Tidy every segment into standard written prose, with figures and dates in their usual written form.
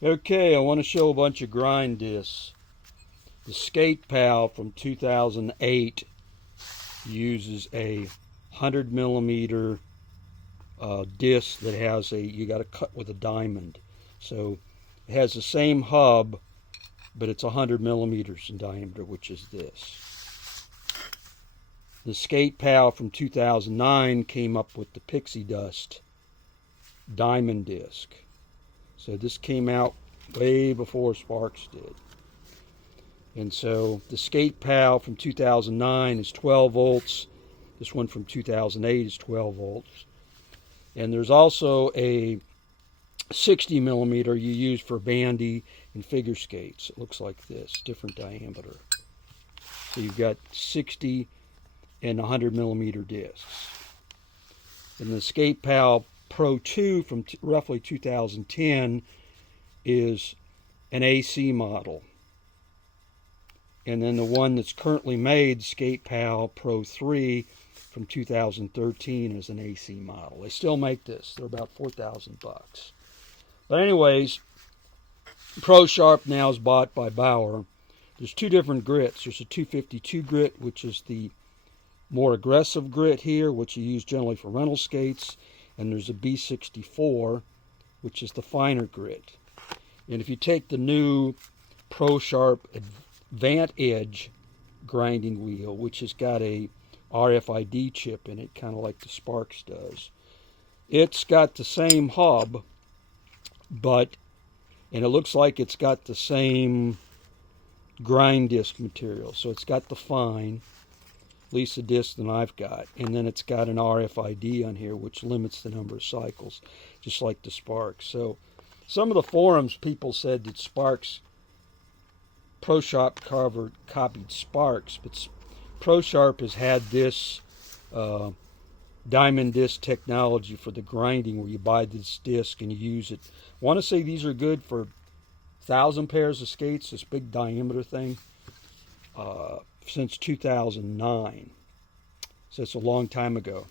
Okay, I want to show a bunch of grind discs. The SkatePal from 2008 uses a 100 millimeter disc that has you got to cut with a diamond. So it has the same hub, but it's 100 millimeters in diameter, which is this. The SkatePal from 2009 came up with the Pixie Dust diamond disc. So this came out way before Sparks did. And so the SkatePal from 2009 is 12 volts. This one from 2008 is 12 volts. And there's also a 60 millimeter you use for bandy and figure skates. It looks like this, different diameter. So you've got 60 and 100 millimeter discs. And the SkatePal Pro 2 from roughly 2010 is an AC model. And then the one that's currently made, SkatePal Pro 3 from 2013, is an AC model. They still make this. They're about $4,000. But anyways, Prosharp now is bought by Bauer. There's two different grits. There's a 252 grit, which is the more aggressive grit here, which you use generally for rental skates. And there's a B64, which is the finer grit. And if you take the new Prosharp Advantedge grinding wheel, which has got a RFID chip in it, kind of like the Sparks does, it's got the same hub, and it looks like it's got the same grind disc material. So it's got the fine, at least the disc that I've got, and then it's got an RFID on here, which limits the number of cycles, just like the Sparks. So some of the forums, people said that Prosharp copied Sparks, but Prosharp has had this diamond disc technology for the grinding, where you buy this disc and you use it. I want to say these are good for 1,000 pairs of skates, this big diameter thing, since 2009. So it's a long time ago.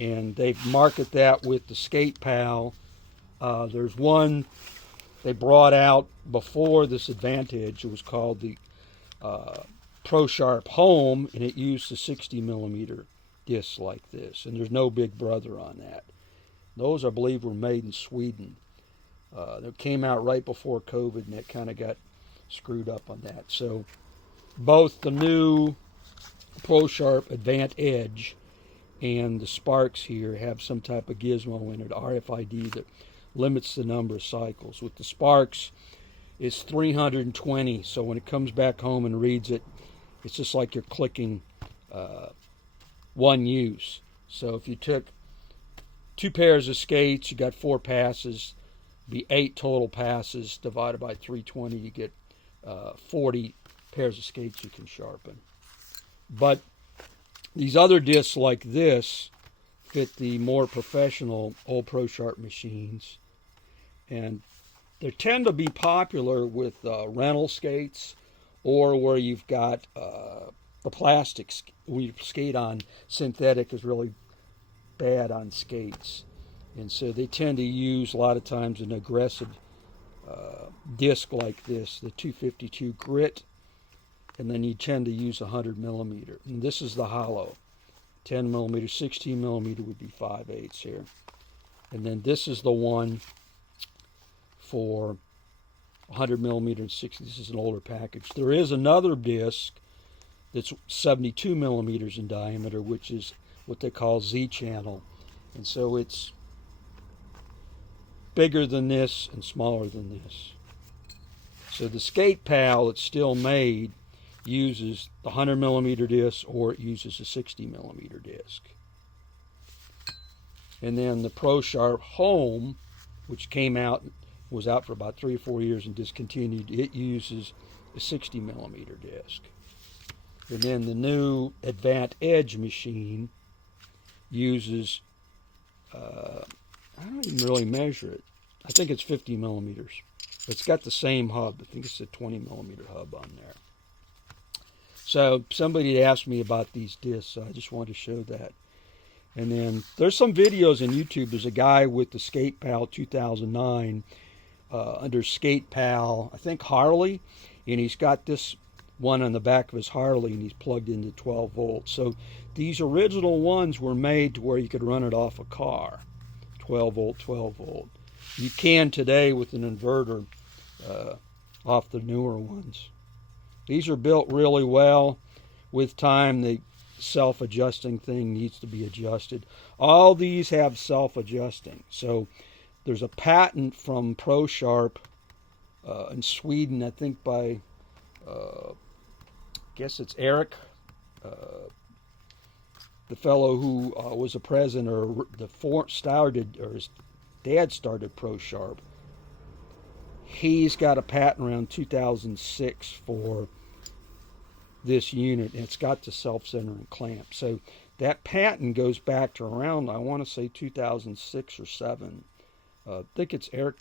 And they've marketed that with the SkatePal. There's one they brought out before this Advantedge. It was called the Prosharp Home, and it used a 60 millimeter disc like this. And there's no Big Brother on that. Those, I believe, were made in Sweden. They came out right before COVID, and it kind of got screwed up on that. So both the new Prosharp Advantedge and the Sparks here have some type of gizmo in it, RFID, that limits the number of cycles. With the Sparks, it's 320, so when it comes back home and reads it, it's just like you're clicking one use. So if you took 2 pairs of skates, you got 4 passes, be 8 total passes divided by 320, you get 40 pairs of skates you can sharpen. But these other discs like this fit the more professional old Prosharp machines, and they tend to be popular with rental skates, or where you've got the plastics. We skate on synthetic is really bad on skates, and so they tend to use a lot of times an aggressive disc like this, the 252 grit, and then you tend to use 100 millimeter. And this is the hollow, 10 millimeter, 16 millimeter would be 5/8 here, and then this is the one for 100 millimeter and 60. This is an older package. There is another disc that's 72 millimeters in diameter, which is what they call Z channel, and so it's bigger than this and smaller than this. So the SkatePal that's still made uses the 100 millimeter disc, or it uses a 60 millimeter disc. And then the Prosharp Home, which was out for about 3 or 4 years and discontinued, it uses a 60 millimeter disc. And then the new Advantedge machine uses, I don't even really measure it. I think it's 50 millimeters. It's got the same hub. I think it's a 20 millimeter hub on there. So somebody asked me about these discs, so I just wanted to show that. And then there's some videos on YouTube. There's a guy with the SkatePal 2009 under SkatePal, I think Harley, and he's got this one on the back of his Harley, and he's plugged into 12 volts. So these original ones were made to where you could run it off a car, 12 volt, 12 volt. You can today with an inverter off the newer ones. These are built really well. With time, the self-adjusting thing needs to be adjusted. All these have self-adjusting. So there's a patent from Prosharp in Sweden, I think by, I guess it's Eric, the fellow who was a president, or started, or his dad started Prosharp. He's got a patent around 2006 for this unit, and it's got the self-centering clamp. So that patent goes back to around, I want to say 2006 or 7. I think it's Eric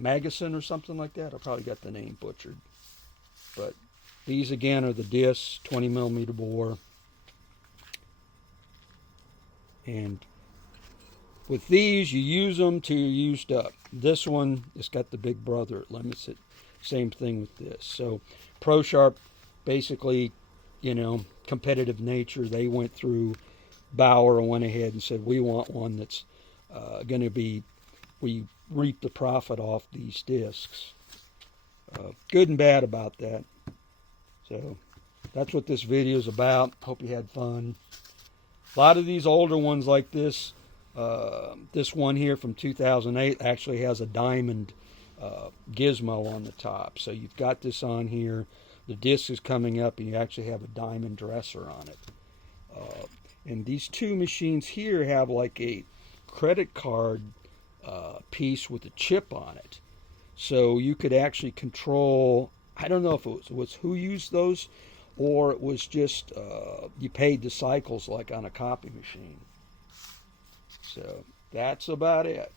Magnuson or something like that. I probably got the name butchered. But these again are the discs, 20 millimeter bore. And with these, you use them till you're used up. This one, it's got the big brother, it limits it. Same thing with this. So Prosharp, basically, you know, competitive nature, they went through Bauer and went ahead and said, we want one that's going to be, we reap the profit off these discs. Good and bad about that. So that's what this video is about. Hope you had fun. A lot of these older ones like this, this one here from 2008 actually has a diamond gizmo on the top. So you've got this on here. The disc is coming up, and you actually have a diamond dresser on it. And these two machines here have like a credit card piece with a chip on it. So you could actually control, I don't know if it was who used those, or it was just you paid the cycles like on a copy machine. So that's about it.